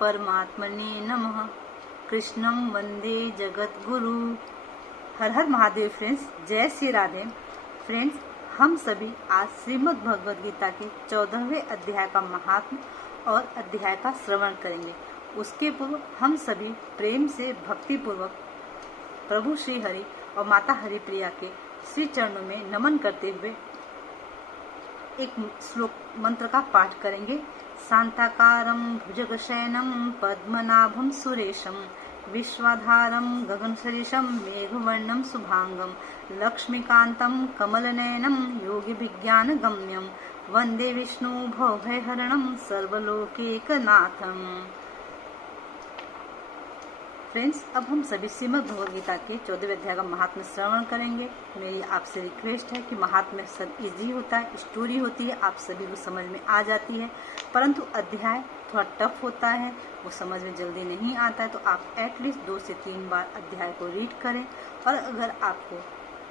परमात्मने नमः। कृष्णं वंदे जगद्गुरु। हर हर महादेव फ्रेंड्स, जय श्री राधे। फ्रेंड्स, हम सभी आज श्रीमद् भगवद गीता के 14वें अध्याय का महात्म और अध्याय का श्रवण करेंगे। उसके पूर्व हम सभी प्रेम से भक्ति पूर्वक प्रभु श्री हरि और माता हरिप्रिया के श्री चरणों में नमन करते हुए एक श्लोक मंत्र का पाठ करेंगे। शांताकारं भुजगशयनं पद्मनाभं सुरेशं विश्वाधारं गगनसदृशं मेघवर्णं शुभांगं लक्ष्मीकान्तं कमलनयनं योगिविज्ञानगम्यं वंदे विष्णु भवभयहरणं सर्वलोकैकनाथम्। फ्रेंड्स, अब हम सभी श्रीमद् भगवद गीता के 14वें अध्याय का महात्म्य श्रवण करेंगे। मेरी आपसे रिक्वेस्ट है कि महात्म्य सब इजी होता है, स्टोरी होती है, आप सभी को समझ में आ जाती है, परंतु अध्याय थोड़ा टफ होता है, वो समझ में जल्दी नहीं आता है। तो आप एटलीस्ट 2 से 3 बार अध्याय को रीड करें और अगर आपको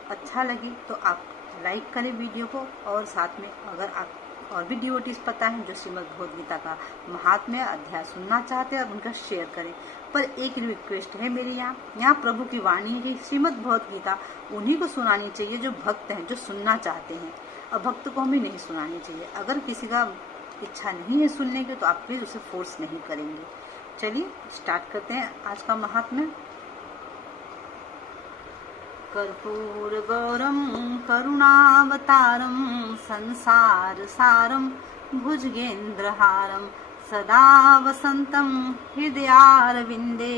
अच्छा लगे तो आप लाइक करें वीडियो को, और साथ में अगर आप और भी डिवोटीज पता है जो श्रीमद् भगवद गीता का महात्म्य अध्याय सुनना चाहते हैं, उनका शेयर करें। पर एक रिक्वेस्ट है मेरी, यहाँ प्रभु की वाणी है, श्रीमद् भगवद गीता उन्हीं को सुनानी चाहिए जो भक्त हैं, जो सुनना चाहते हैं, और भक्त को हमें नहीं सुनानी चाहिए। अगर किसी का इच्छा नहीं है सुनने की तो आप प्लीज उसे फोर्स नहीं करेंगे। चलिए स्टार्ट करते हैं आज का महात्म्य। कर्पूर गौरम करुणावतारम संसार सारम भुजगेन्द्रहारम सदा वसंतम हृदयारविंदे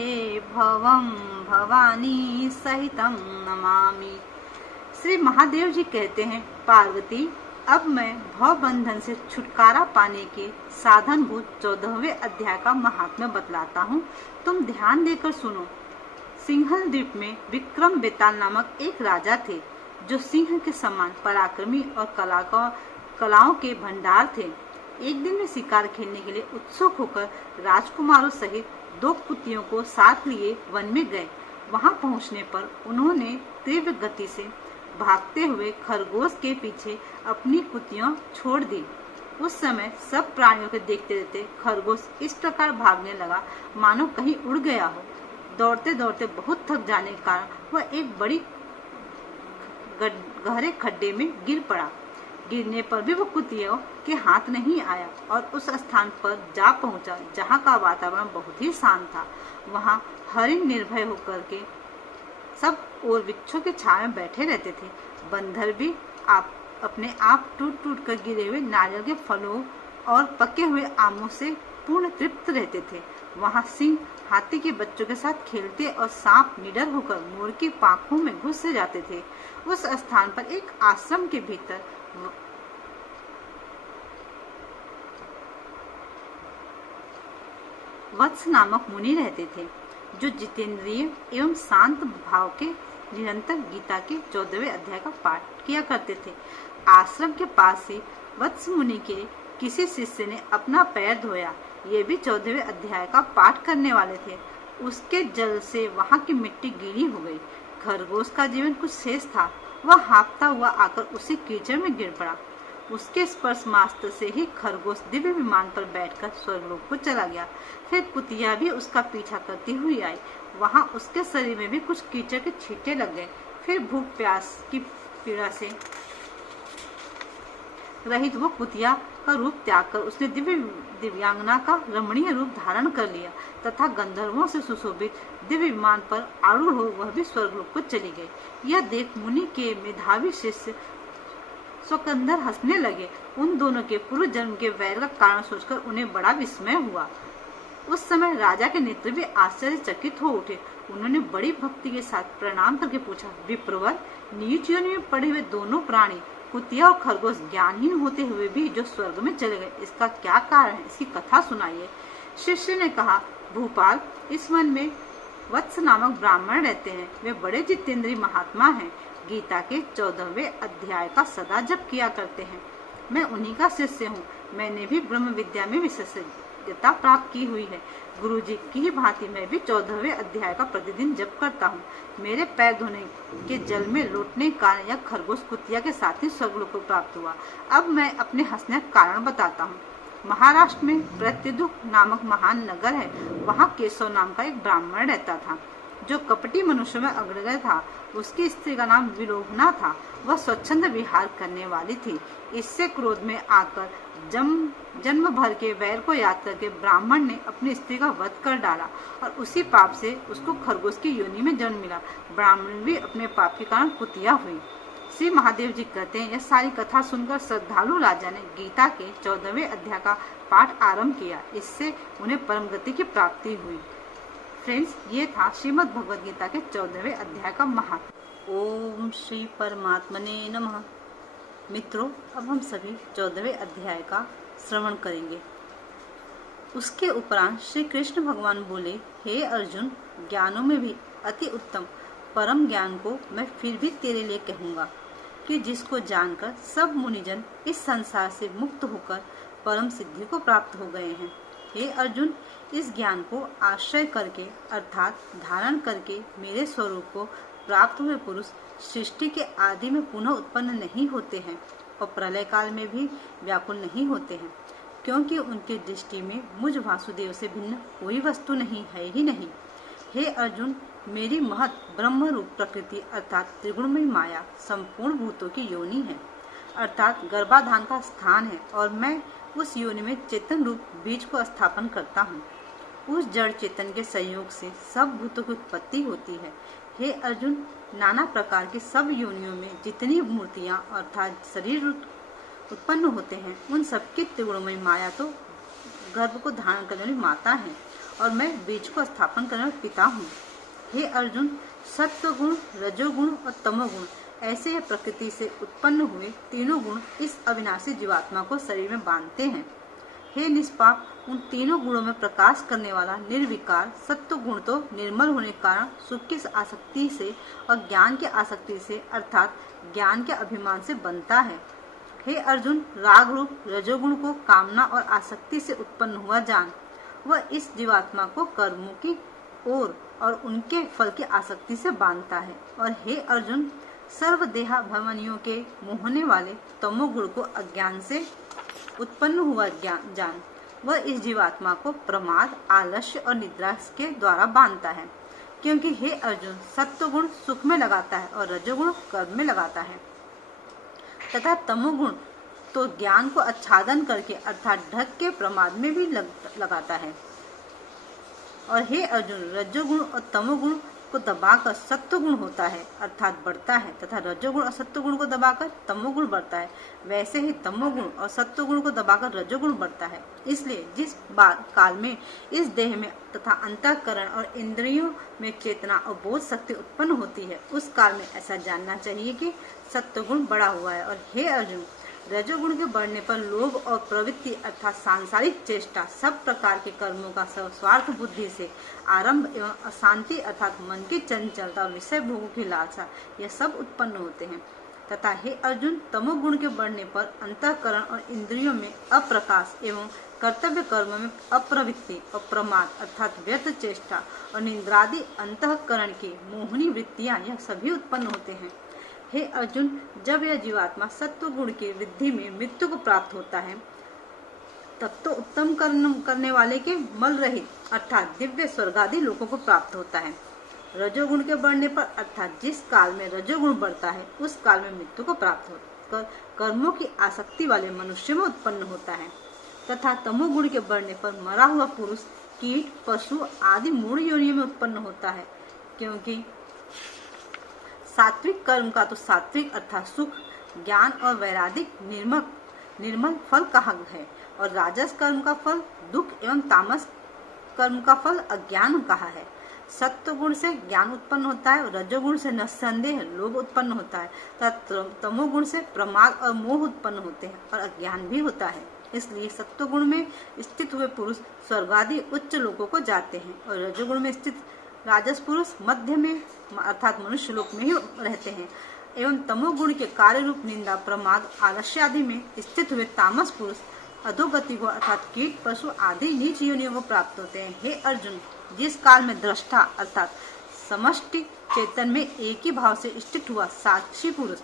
भवम भवानी सहितम नमामि। श्री महादेव जी कहते हैं, पार्वती, अब मैं भव बंधन से छुटकारा पाने के साधनभूत 14वें अध्याय का महात्म्य बतलाता हूँ, तुम ध्यान देकर सुनो। सिंहल द्वीप में विक्रम बेताल नामक एक राजा थे जो सिंह के समान पराक्रमी और कलाओं के भंडार थे। एक दिन वे शिकार खेलने के लिए उत्सुक होकर राजकुमारों सहित 2 कुतियों को साथ लिए वन में गए। वहां पहुंचने पर उन्होंने तीव्र गति से भागते हुए खरगोश के पीछे अपनी कुतियां छोड़ दी। उस समय सब प्राणियों के देखते देखते खरगोश इस प्रकार भागने लगा मानो कहीं उड़ गया हो। दौड़ते दौड़ते बहुत थक जाने के कारण वह एक बड़ी गहरे खड्डे में गिर पड़ा। गिरने पर भी वह कुतियों के हाथ नहीं आया और उस स्थान पर जा पहुंचा जहां का वातावरण बहुत ही शांत था। वहां हरिण निर्भय होकर के सब और वृक्षों के छाया में बैठे रहते थे। बंदर भी अपने आप टूट टूट कर गिरे हुए नारियल के फलों और पके हुए आमों से पूर्ण तृप्त रहते थे। वहां सिंह हाथी के बच्चों के साथ खेलते और सांप निडर होकर मोर की पाखों में घुस से जाते थे। उस स्थान पर एक आश्रम के भीतर वत्स नामक मुनि रहते थे जो जितेंद्रिय एवं शांत भाव के निरंतर गीता के 14वें अध्याय का पाठ किया करते थे। आश्रम के पास ही वत्स मुनि के किसी शिष्य ने अपना पैर धोया। ये भी 14वें अध्याय का पाठ करने वाले थे। उसके जल से वहां की मिट्टी गीली हो गई। खरगोश का जीवन कुछ शेष था। वह हाँफता हुआ आकर उसी कीचड़ में गिर पड़ा। उसके स्पर्श मात्र से ही खरगोश दिव्य विमान पर बैठकर स्वर्गलोक को चला गया। फिर कुतिया भी उसका पीछा करती हुई आई। वहां उसके शरीर में भी कुछ कीचड़ के छींटे लग गए। फिर भूख प्यास की पीड़ा से रहित वो कुतिया का रूप त्याग कर उसने दिव्यांगना का रमणीय रूप धारण कर लिया तथा गंधर्वों से सुशोभित दिव्य विमान पर आरूढ़ हो वह भी स्वर्गलोक को चली गई। यह देख मुनि के मेधावी शिष्य स्वकंधर हंसने लगे। उन दोनों के पूर्व जन्म के वैर का कारण सोचकर उन्हें बड़ा विस्मय हुआ। उस समय राजा के नेत्र भी आश्चर्यचकित हो उठे। उन्होंने बड़ी भक्ति के साथ प्रणाम करके पूछा, विप्रवर, नीच योनि में पड़े हुए दोनों प्राणी कुतिया और खरगोश ज्ञानहीन होते हुए भी जो स्वर्ग में चले गए, इसका क्या कारण है? इसकी कथा सुनाइए। शिष्य ने कहा, भूपाल, इस वन में वत्स नामक ब्राह्मण रहते हैं। वे बड़े जितेंद्रीय महात्मा हैं। गीता के 14वें अध्याय का सदा जप किया करते हैं। मैं उन्हीं का शिष्य हूँ। मैंने भी ब्रह्म विद्या में विशेषज्ञता प्राप्त की हुई है। गुरुजी की ही भांति मैं भी 14वें अध्याय का प्रतिदिन जप करता हूँ। मेरे पैर धोने के जल में लौटने का यह खरगोश कुतिया के साथ ही स्वर्गलोक को प्राप्त हुआ। अब मैं अपने हंसने का कारण बताता हूँ। महाराष्ट्र में प्रत्युदुक नामक महान नगर है। वहाँ केशव नाम का एक ब्राह्मण रहता था जो कपटी मनुष्य में अग्रगण्य था। उसकी स्त्री का नाम विलोभना था। वह स्वच्छंद विहार करने वाली थी। इससे क्रोध में आकर जन्म भर के वैर को याद करके ब्राह्मण ने अपनी स्त्री का वध कर डाला और उसी पाप से उसको खरगोश की योनि में जन्म मिला। ब्राह्मण भी अपने पाप के कारण कुतिया हुई। श्री महादेव जी कहते हैं, यह सारी कथा सुनकर श्रद्धालु राजा ने गीता के 14वें अध्याय का पाठ आरंभ किया। इससे उन्हें परम गति की प्राप्ति हुई। फ्रेंड्स, ये था श्रीमद् भगवद गीता के 14वें अध्याय का महात्म्य। ओम श्री परमात्मने नमः। मित्रों, अब हम सभी 14वें अध्याय का श्रवण करेंगे। उसके उपरांत श्री कृष्ण भगवान बोले, हे अर्जुन, ज्ञानों में भी अति उत्तम परम ज्ञान को मैं फिर भी तेरे लिए कहूँगा कि जिसको जानकर सब मुनिजन इस संसार से मुक्त होकर परम सिद्धि को प्राप्त हो गए हैं। हे अर्जुन, इस ज्ञान को आश्रय करके अर्थात धारण करके मेरे स्वरूप को प्राप्त हुए पुरुष सृष्टि के आदि में पुनः उत्पन्न नहीं होते हैं और प्रलय काल में भी व्याकुल नहीं होते हैं, क्योंकि उनकी दृष्टि में मुझ वासुदेव से भिन्न कोई वस्तु नहीं है ही नहीं। हे अर्जुन, मेरी महत ब्रह्म रूप प्रकृति अर्थात त्रिगुणमयी माया संपूर्ण भूतों की योनि है, अर्थात गर्भाधान का स्थान है और मैं उस योनि में चेतन रूप बीज को स्थापन करता हूँ। उस जड़ चेतन के संयोग से सब भूतों की उत्पत्ति होती है। हे अर्जुन, नाना प्रकार की सब योनियों में जितनी मूर्तियाँ अर्थात शरीर उत्पन्न होते हैं, उन सबकी त्रिगुणमयी माया तो गर्भ को धारण करने वाली माता है और मैं बीज को स्थापन करने वाला पिता हूँ। हे अर्जुन, सत्व गुण, रजोगुण और तमोगुण ऐसे ही प्रकृति से उत्पन्न हुए तीनों गुण इस अविनाशी जीवात्मा को शरीर में बांधते हैं। हे निष्पाप, उन तीनों गुणों में प्रकाश करने वाला निर्विकार सत्व गुण तो निर्मल होने के कारण सुख की आसक्ति से और ज्ञान की आसक्ति से अर्थात ज्ञान के अभिमान से बनता है। हे अर्जुन, राग रूप रजोगुण को कामना और आसक्ति से उत्पन्न हुआ जान। वह इस जीवात्मा को कर्मों की ओर और उनके फल की आसक्ति से बांधता है। और हे अर्जुन, सर्वदेहाभिमानियों के मोहने वाले तमोगुण को अज्ञान से उत्पन्न हुआ जान। वह इस जीवात्मा को प्रमाद, आलस्य और निद्रा के द्वारा बांधता है, क्योंकि हे अर्जुन, सत्वगुण सुख में लगाता है और रजोगुण कर्म में लगाता है तथा तमोगुण तो ज्ञान को आच्छादन करके अर्थात ढक के प्रमाद में भी लगाता है। और हे अर्जुन, रजोगुण और तमोगुण को दबाकर सत्वगुण होता है अर्थात बढ़ता है तथा रजोगुण और सत्वगुण को दबाकर तमोगुण बढ़ता है। वैसे ही तमोगुण और सत्वगुण को दबाकर रजोगुण बढ़ता है। इसलिए जिस काल में इस देह में तथा अंतःकरण और इंद्रियों में चेतना और बोध शक्ति उत्पन्न होती है, उस काल में ऐसा जानना चाहिए कि सत्वगुण बढ़ा हुआ है। और हे अर्जुन, रजोगुण के बढ़ने पर लोभ और प्रवृत्ति अर्थात सांसारिक चेष्टा, सब प्रकार के कर्मों का स्वार्थ बुद्धि से आरंभ एवं अशांति अर्थात मन की चंचलता और विषय भोगों की लालसा, यह सब उत्पन्न होते हैं। तथा हे अर्जुन, तमोगुण के बढ़ने पर अंतःकरण और इंद्रियों में अप्रकाश एवं कर्तव्य कर्म में अप्रवृत्ति और प्रमाद अर्थात व्यर्थ चेष्टा और निंद्रादि अंतःकरण की मोहनी वृत्तियां, यह सभी उत्पन्न होते हैं। हे अर्जुन, जब यह जीवात्मा सत्व गुण की वृद्धि में मृत्यु को प्राप्त होता है, तब तो उत्तम कर्म करने वाले के मल रहित अर्थात दिव्य स्वर्गादि लोकों को प्राप्त होता है। रजोगुण के बढ़ने पर अर्थात जिस काल में रजोगुण बढ़ता है, उस काल में मृत्यु को प्राप्त होकर कर्मों की आसक्ति वाले मनुष्य में उत्पन्न होता है। तथा तमोगुण के बढ़ने पर मरा हुआ पुरुष कीट, पशु आदि मूढ़ योनियों में उत्पन्न होता है, क्योंकि सात्विक कर्म का तो सात्विक अर्थात सुख, ज्ञान और वैरागिक निर्मल फल कहा है और राजस कर्म का फल दुख एवं तामस कर्म का फल अज्ञान कहा है। सत्व गुण से ज्ञान उत्पन्न होता है, रजोगुण से निस्संदेह लोभ उत्पन्न होता है तथा तमोगुण से प्रमाद और मोह उत्पन्न होते हैं और अज्ञान भी होता है। इसलिए सत्व गुण में स्थित हुए पुरुष स्वर्गादि उच्च लोकों को जाते हैं और रजोगुण में स्थित राजस पुरुष मध्य में अर्थात मनुष्य लोक में ही रहते हैं एवं तमोगुण के कार्य रूप निंदा, प्रमाद, आलस्य आदि में स्थित हुए तामस पुरुष अधोगति को अर्थात कीट, पशु आदि नीच योनियों को प्राप्त होते हैं। हे अर्जुन, जिस काल में दृष्टा अर्थात समष्टि चेतन में एक ही भाव से स्थित हुआ साक्षी पुरुष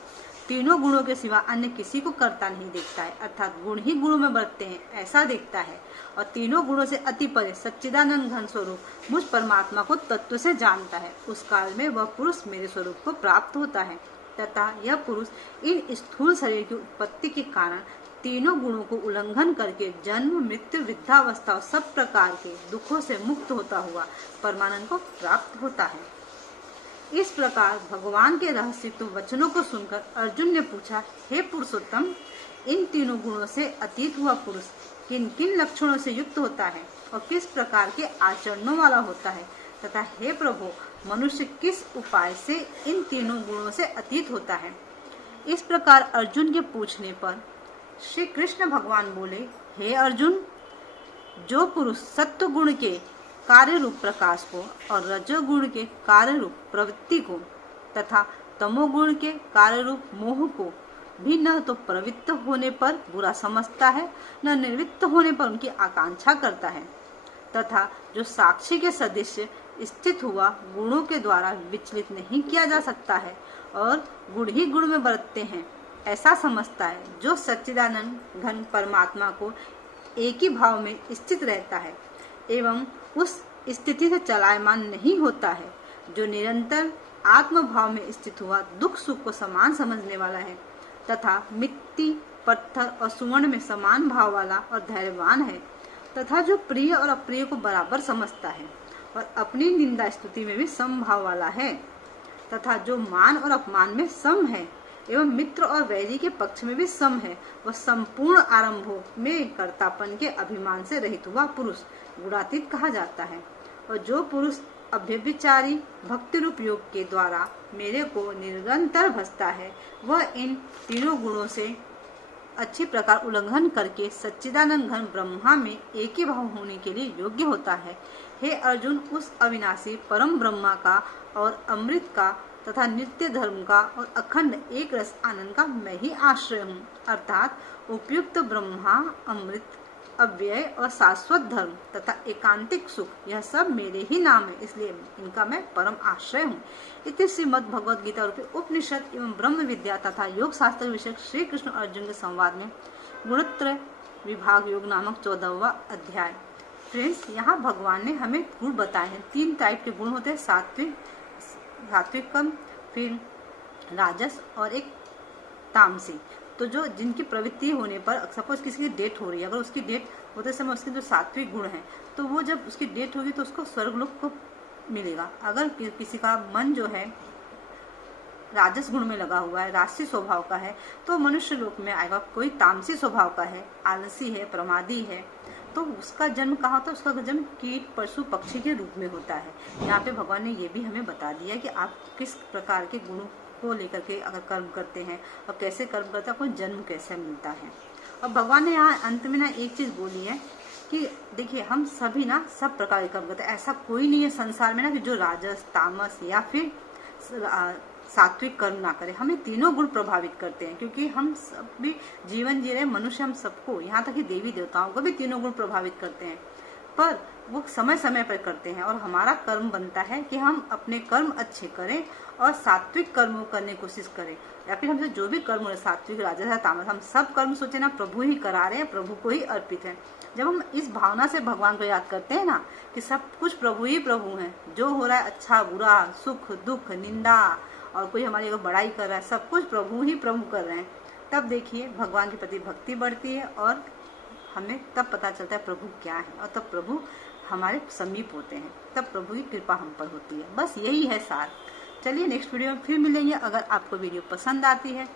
तीनों गुणों के सिवा अन्य किसी को करता नहीं देखता है, अर्थात गुण ही गुणों में बरतते हैं ऐसा देखता है। और तीनों गुणों से अति परे सच्चिदानंद घन स्वरूप मुझ परमात्मा को तत्व से जानता है, उस काल में वह पुरुष मेरे स्वरूप को प्राप्त होता है। तथा यह पुरुष इन स्थूल शरीर की उत्पत्ति के कारण तीनों गुणों को उल्लंघन करके जन्म मृत्यु वृद्धावस्था और सब प्रकार के दुखों से मुक्त होता हुआ परमानंद को प्राप्त होता है। इस प्रकार भगवान के रहस्ययुक्त वचनों को सुनकर अर्जुन ने पूछा, हे पुरुषोत्तम, इन तीनों गुणों से अतीत हुआ पुरुष किन किन लक्षणों से युक्त होता है और किस प्रकार के आचरणों वाला होता है, तथा हे प्रभु, मनुष्य किस उपाय से इन तीनों गुणों से अतीत होता है। इस प्रकार अर्जुन के पूछने पर श्री कृष्ण भगवान बोले, हे अर्जुन, जो पुरुष सत्व गुण के कार्य रूप प्रकाश को और रजोगुण के कार्य रूप प्रवृत्ति को तथा तमोगुण के कार्य रूप मोह को भी न तो प्रवृत्त होने पर बुरा समझता है, न निवृत्त होने पर उनकी आकांक्षा करता है, तथा जो साक्षी के सदृश स्थित हुआ गुणों के द्वारा विचलित नहीं किया जा सकता है और गुण ही गुण में बरतते हैं ऐसा समझता है, जो सच्चिदानंद घन परमात्मा को एक ही भाव में स्थित रहता है एवं उस स्थिति से चलायमान नहीं होता है, जो निरंतर आत्म भाव में स्थित हुआ दुख सुख को समान समझने वाला है, तथा मिट्टी पत्थर और सुवर्ण में समान भाव वाला और धैर्यवान है, तथा जो प्रिय और अप्रिय को बराबर समझता है और अपनी निंदा स्तुति में भी समभाव वाला है, तथा जो मान और अपमान में सम है एवं मित्र और वैरी के पक्ष में भी सम है, वह संपूर्ण आरंभों में कर्तापन के अभिमान से रहित हुआ पुरुष गुणातीत कहा जाता है। और जो पुरुष अव्यभिचारी भक्ति रूप योग के द्वारा मेरे को निरंतर भजता है, वह इन तीनों गुणों से अच्छी प्रकार उल्लंघन करके सच्चिदानंद घन ब्रह्मा में एक ही भाव होने के लिए योग्य होता है। हे अर्जुन, उस अविनाशी परम ब्रह्मा का और अमृत का तथा नित्य धर्म का और अखंड एक रस आनंद का मैं ही आश्रय हूँ, अर्थात उपयुक्त ब्रह्मा, अमृत, अव्यय और शाश्वत धर्म तथा एकांतिक सुख, यह सब मेरे ही नाम है, इसलिए इनका मैं परम आश्रय हूँ। इति श्रीमद् भगवद गीता रूपी उपनिषद एवं ब्रह्म विद्या तथा योग शास्त्र विषय श्री कृष्ण अर्जुन के संवाद में गुणत्रय विभाग योग नामक 14वां अध्याय। फ्रेंड्स, यहाँ भगवान ने हमें गुण बताए हैं। 3 टाइप के गुण होते हैं, सात्विक कर्म, फिर राजस और एक तामसी। तो जो जिनकी प्रवृत्ति होने पर सपोज किसी की डेथ हो रही है, अगर उसकी डेथ होते समय उसके जो सात्विक गुण है तो वो जब उसकी डेथ होगी तो उसको स्वर्गलोक को मिलेगा। अगर किसी का मन जो है राजस गुण में लगा हुआ है, राजसी स्वभाव का है, तो मनुष्य लोक में आएगा। कोई तामसी स्वभाव का है, आलसी है, प्रमादी है, तो उसका जन्म कहाँ होता है? उसका जन्म कीट पशु पक्षी के रूप में होता है। यहाँ पे भगवान ने ये भी हमें बता दिया कि आप किस प्रकार के गुणों को लेकर के अगर कर्म करते हैं और कैसे कर्म करते हैं, आपको जन्म कैसे मिलता है। और भगवान ने यहाँ अंत में ना एक चीज बोली है कि देखिए, हम सभी ना सब प्रकार के कर्म करते हैं। ऐसा कोई नहीं है संसार में ना कि जो राजस, तामस या फिर सात्विक कर्म ना करे। हमें तीनों गुण प्रभावित करते हैं, क्योंकि हम सब भी जीवन जी रहे मनुष्य, हम सबको, यहाँ तक कि देवी देवताओं को भी तीनों गुण प्रभावित करते हैं, पर वो समय समय पर करते हैं। और हमारा कर्म बनता है कि हम अपने कर्म अच्छे करें और सात्विक कर्म करने की कोशिश करें, या फिर हमसे जो भी कर्म हो, सात्विक, राजस, तामस, हम सब कर्म सोचे ना प्रभु ही करा रहे हैं, प्रभु को ही अर्पित है। जब हम इस भावना से भगवान को याद करते हैं ना कि सब कुछ प्रभु ही प्रभु है, जो हो रहा है अच्छा बुरा, सुख दुख, निंदा, और कोई हमारी अगर बड़ाई कर रहा है, सब कुछ प्रभु ही प्रभु कर रहे हैं, तब देखिए भगवान के प्रति भक्ति बढ़ती है और हमें तब पता चलता है प्रभु क्या है, और तब प्रभु हमारे समीप होते हैं, तब प्रभु की कृपा हम पर होती है। बस यही है सार। चलिए नेक्स्ट वीडियो में फिर मिलेंगे। अगर आपको वीडियो पसंद आती है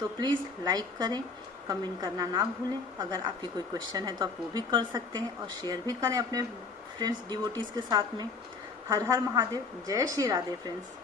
तो प्लीज़ लाइक करें, कमेंट करना ना भूलें। अगर आपकी कोई क्वेश्चन है तो आप वो भी कर सकते हैं, और शेयर भी करें अपने फ्रेंड्स डिवोटीज़ के साथ में। हर हर महादेव, जय श्री राधे फ्रेंड्स।